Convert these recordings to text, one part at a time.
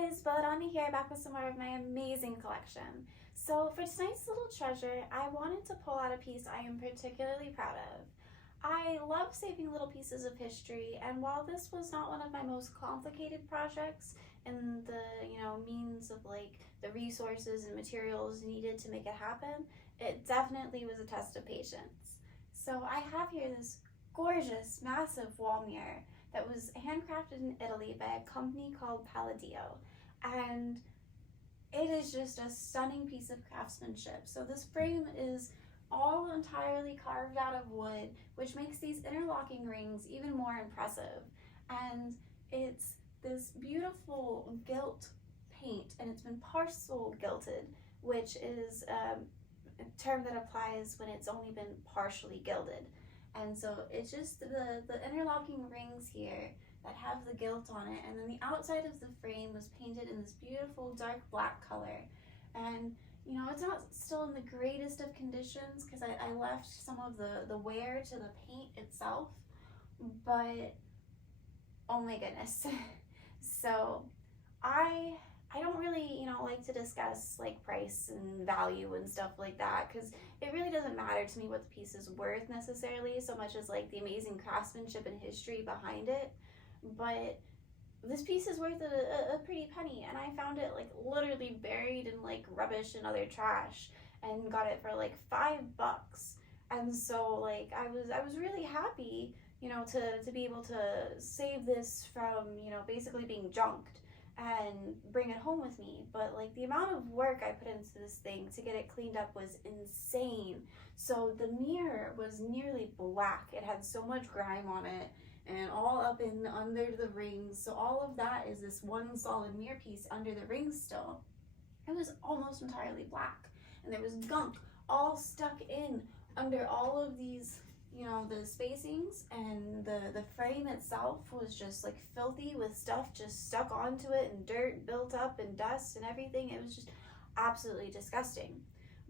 guys, Palladio here, back with some more of my amazing collection. So for tonight's little treasure, I wanted to pull out a piece I am particularly proud of. I love saving little pieces of history, and while this was not one of my most complicated projects in the, means of like the resources and materials needed to make it happen, it definitely was a test of patience. So I have here this gorgeous, massive wall mirror that was handcrafted in Italy by a company called Palladio, and it is just a stunning piece of craftsmanship. So this frame is all entirely carved out of wood, which makes these interlocking rings even more impressive. And it's this beautiful gilt paint, and it's been parcel gilded, which is a term that applies when it's only been partially gilded. And so it's just the interlocking rings here that have the gilt on it, and then the outside of the frame was painted in this beautiful dark black color. And it's not still in the greatest of conditions because I left some of the wear to the paint itself, but oh my goodness. So I don't really, like to discuss like price and value and stuff like that, because it really doesn't matter to me what the piece is worth necessarily, so much as like the amazing craftsmanship and history behind it. But this piece is worth a pretty penny, and I found it like literally buried in like rubbish and other trash, and got it for like $5. And so like I was really happy, to be able to save this from, basically being junked and bring it home with me. But like the amount of work I put into this thing to get it cleaned up was insane. So the mirror was nearly black. It had so much grime on it and all up in under the rings. So all of that is this one solid mirror piece under the rings still. It was almost entirely black, and there was gunk all stuck in under all of these, the spacings, and the frame itself was just like filthy with stuff just stuck onto it, and dirt built up and dust and everything. It was just absolutely disgusting.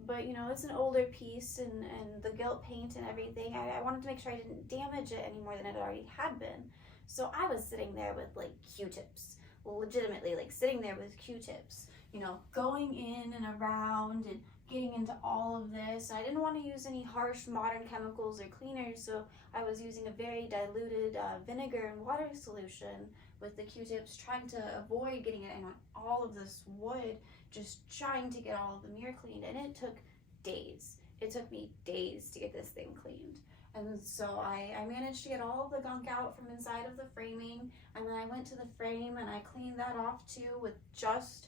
But it's an older piece, and the gilt paint and everything, I wanted to make sure I didn't damage it any more than it already had been. So I was sitting there with like Q-tips, legitimately like sitting there with Q-tips, going in and around and getting into all of this. I didn't want to use any harsh modern chemicals or cleaners, so I was using a very diluted vinegar and water solution with the Q-tips, trying to avoid getting it on all of this wood, just trying to get all of the mirror cleaned. And it took days. It took me days to get this thing cleaned. And so I managed to get all of the gunk out from inside of the framing, and then I went to the frame and I cleaned that off too with just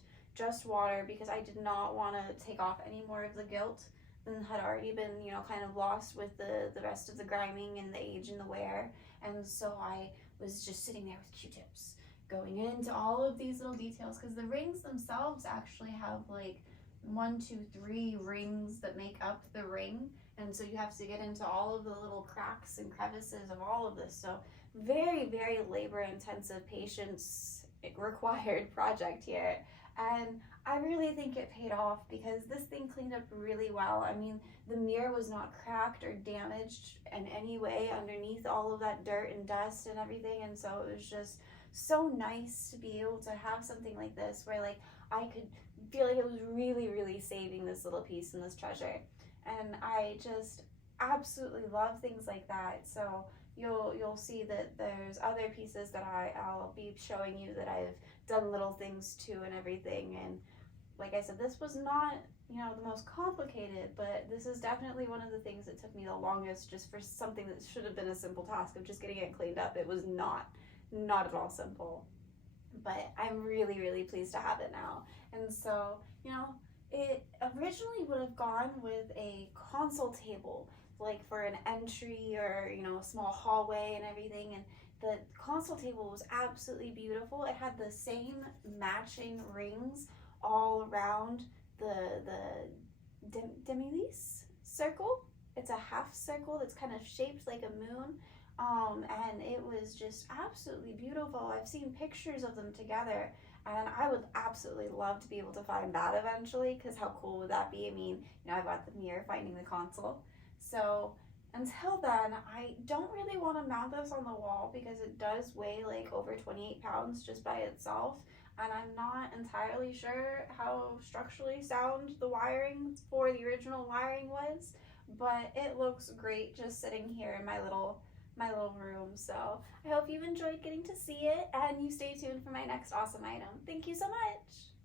water, because I did not want to take off any more of the gilt than had already been, kind of lost with the rest of the griming and the age and the wear. And so I was just sitting there with Q-tips, going into all of these little details, because the rings themselves actually have like 1, 2, 3 rings that make up the ring. And so you have to get into all of the little cracks and crevices of all of this. So very, very labor intensive, patience required project here. And I really think it paid off, because this thing cleaned up really well. I mean, the mirror was not cracked or damaged in any way underneath all of that dirt and dust and everything. And so it was just so nice to be able to have something like this where like I could feel like it was really, really saving this little piece and this treasure. And I just absolutely love things like that. So you'll see that there's other pieces that I'll be showing you that I've done little things to and everything. And like I said, this was not, the most complicated, but this is definitely one of the things that took me the longest, just for something that should have been a simple task of just getting it cleaned up. It was not at all simple, but I'm really, really pleased to have it now. And so, it originally would have gone with a console table, like for an entry or, a small hallway and everything. And the console table was absolutely beautiful. It had the same matching rings all around the Demilune circle. It's a half circle that's kind of shaped like a moon. And it was just absolutely beautiful. I've seen pictures of them together, and I would absolutely love to be able to find that eventually, because how cool would that be? I mean, I've got the mirror finding the console. So until then, I don't really want to mount this on the wall, because it does weigh like over 28 pounds just by itself. and I'm not entirely sure how structurally sound the wiring for the original wiring was, but it looks great just sitting here in my little room. So I hope you've enjoyed getting to see it, and you stay tuned for my next awesome item. Thank you so much.